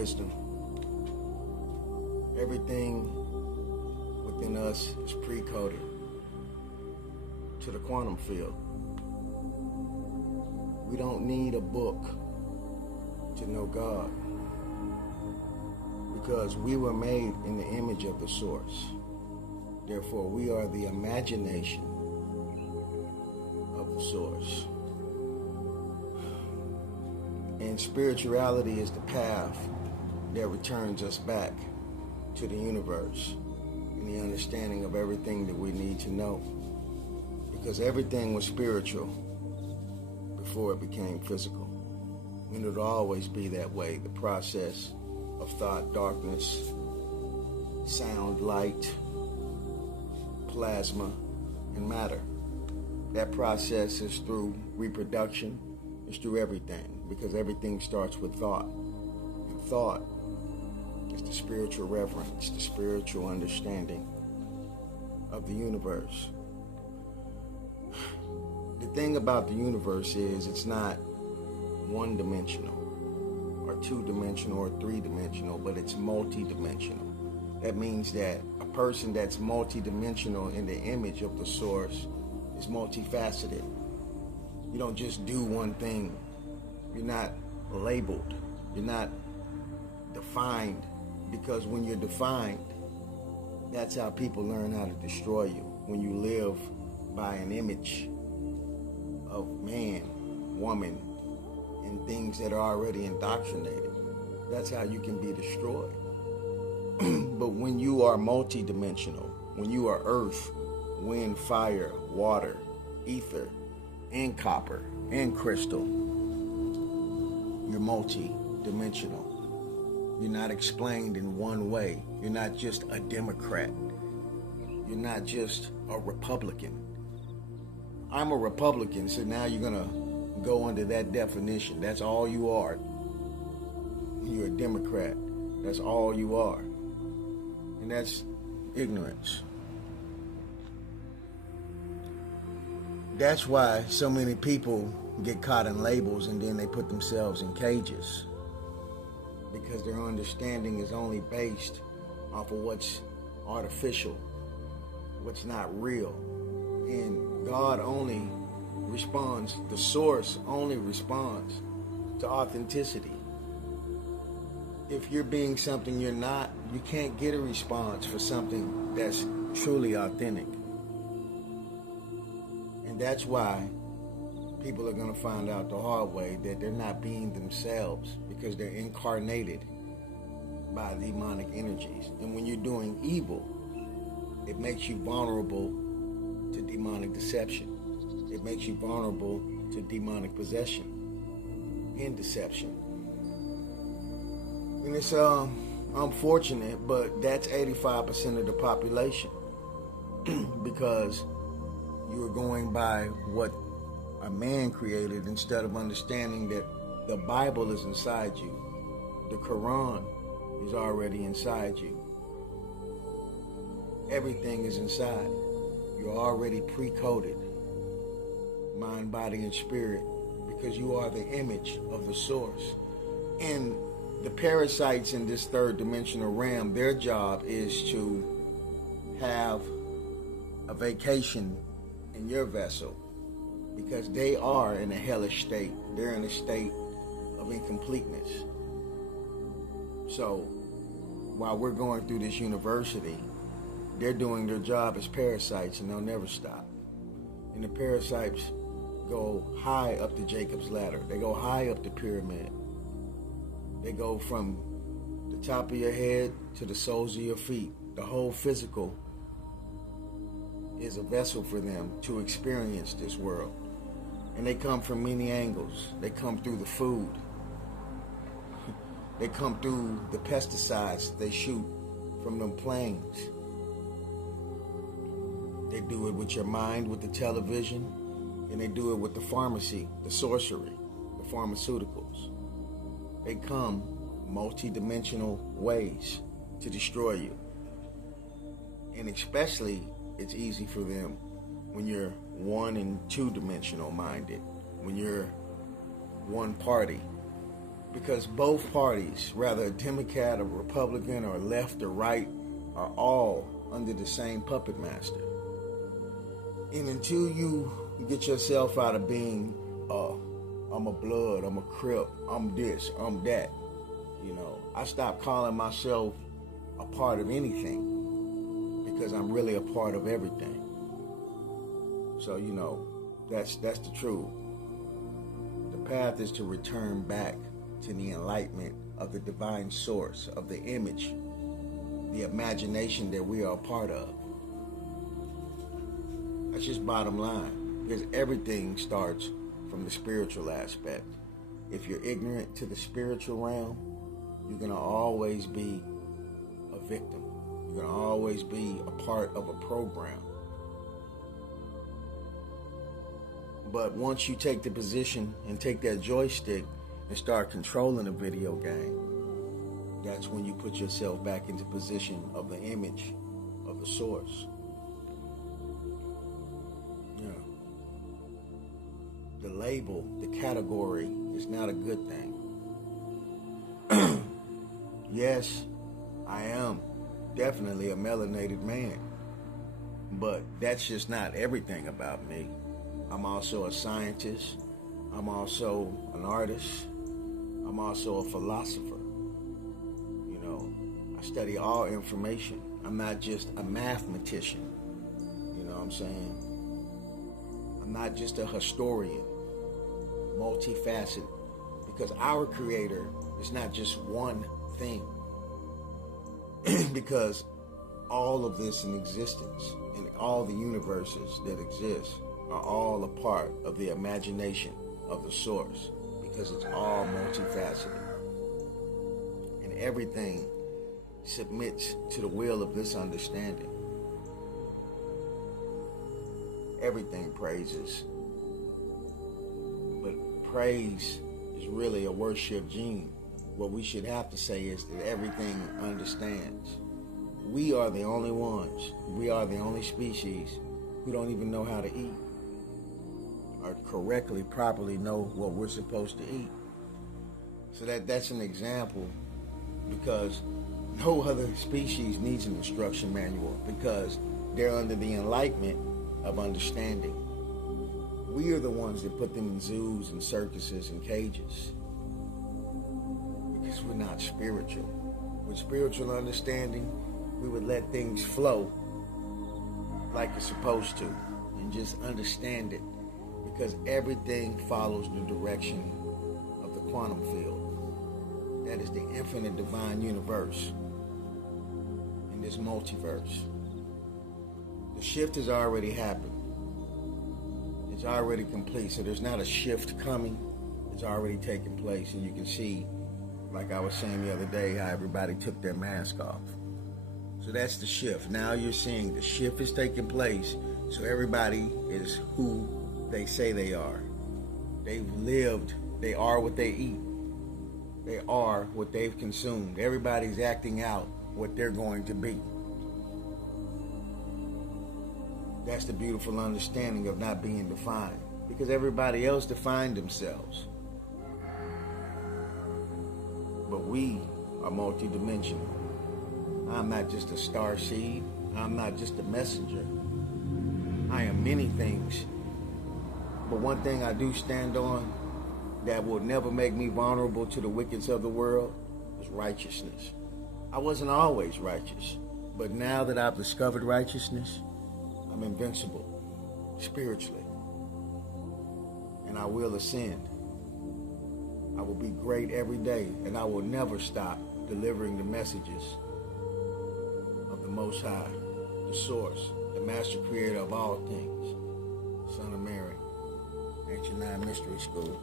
wisdom. Everything within us is pre-coded to the quantum field. We don't need a book to know God, because we were made in the image of the source. Therefore, we are the imagination of the source. And spirituality is the path that returns us back to the universe and the understanding of everything that we need to know. Because everything was spiritual before it became physical. And it'll always be that way. The process of thought, darkness, sound, light, plasma, and matter. That process is through reproduction, it's through everything, because everything starts with thought. And thought is the spiritual reverence, the spiritual understanding of the universe. The thing about the universe is it's not one-dimensional or two-dimensional or three-dimensional, but it's multi-dimensional. That means that a person that's multi-dimensional in the image of the source is multifaceted. You don't just do one thing. You're not labeled. You're not defined, because when you're defined, that's how people learn how to destroy you. When you live by an image of man, woman, and things that are already indoctrinated, that's how you can be destroyed. But when you are multidimensional, when you are earth, wind, fire, water, ether, and copper, and crystal, you're multi-dimensional. You're not explained in one way. You're not just a Democrat. You're not just a Republican. I'm a Republican, so now you're going to go under that definition. That's all you are. You're a Democrat. That's all you are. And that's ignorance. That's why so many people get caught in labels and then they put themselves in cages, because their understanding is only based off of what's artificial, what's not real. And God only responds, the source only responds to authenticity. If you're being something you're not, you can't get a response for something that's truly authentic. And that's why people are going to find out the hard way that they're not being themselves, because they're incarnated by demonic energies. And when you're doing evil, it makes you vulnerable to demonic deception. It makes you vulnerable to demonic possession and deception. And it's unfortunate, but that's 85% of the population, because you are going by what a man created instead of understanding that the Bible is inside you. The Quran is already inside you. Everything is inside. You're already pre-coded, mind, body, and spirit, because you are the image of the source. And the parasites in this third dimensional realm, their job is to have a vacation in your vessel, because they are in a hellish state. They're in a state of incompleteness. So while we're going through this university, they're doing their job as parasites, and they'll never stop. And the parasites go high up the Jacob's ladder. They go high up the pyramid. They go from the top of your head to the soles of your feet. The whole physical is a vessel for them to experience this world. And they come from many angles. They come through the food. They come through the pesticides they shoot from them planes. They do it with your mind, with the television, and they do it with the pharmacy, the sorcery, the pharmaceuticals. They come multi-dimensional ways to destroy you. And especially, it's easy for them when you're one- and two-dimensional minded, when you're one party, Because both parties, whether a Democrat or Republican or left or right, are all under the same puppet master. And until you get yourself out of being, I'm a blood, I'm a Crip, I'm this, I'm that, I stopped calling myself a part of anything because I'm really a part of everything. So, that's the truth. The path is to return back to the enlightenment of the divine source, of the image, the imagination that we are a part of. That's just bottom line, because everything starts from the spiritual aspect. If you're ignorant to the spiritual realm, you're going to always be a victim. You're going to always be a part of a program. But once you take the position and take that joystick and start controlling a video game, that's when you put yourself back into position of the image of the source. The label, the category is not a good thing. Yes, I am definitely a melanated man, but that's just not everything about me. I'm also a scientist. I'm also an artist. I'm also a philosopher. I study all information. I'm not just a mathematician. You know what I'm saying? I'm not just a historian, multifaceted, because our creator is not just one thing. Because all of this in existence and all the universes that exist are all a part of the imagination of the source, because it's all multifaceted. And everything submits to the will of this understanding. Everything praises. But praise is really a worship gene. What we should have to say is that everything understands. We are the only ones. We are the only species who don't even know how to eat or correctly, properly know what we're supposed to eat. So that's an example, because no other species needs an instruction manual, because they're under the enlightenment of understanding. We are the ones that put them in zoos and circuses and cages, because we're not spiritual. With spiritual understanding, we would let things flow like it's supposed to and just understand it, because everything follows the direction of the quantum field. That is the infinite divine universe in this multiverse. The shift has already happened. It's already complete. So there's not a shift coming. It's already taken place. And you can see, like I was saying the other day, how everybody took their mask off. So that's the shift. Now you're seeing the shift is taking place. So everybody is who they say they are. They've lived. They are what they eat. They are what they've consumed. Everybody's acting out what they're going to be. That's the beautiful understanding of not being defined, because everybody else defined themselves. But we are multidimensional. I'm not just a star seed. I'm not just a messenger. I am many things. But one thing I do stand on that will never make me vulnerable to the wickedness of the world is righteousness. I wasn't always righteous, but now that I've discovered righteousness, I'm invincible spiritually, and I will ascend. I will be great every day, and I will never stop delivering the messages of the Most High, the Source, the Master Creator of all things, Son of Mary, Ancient Nine Mystery School.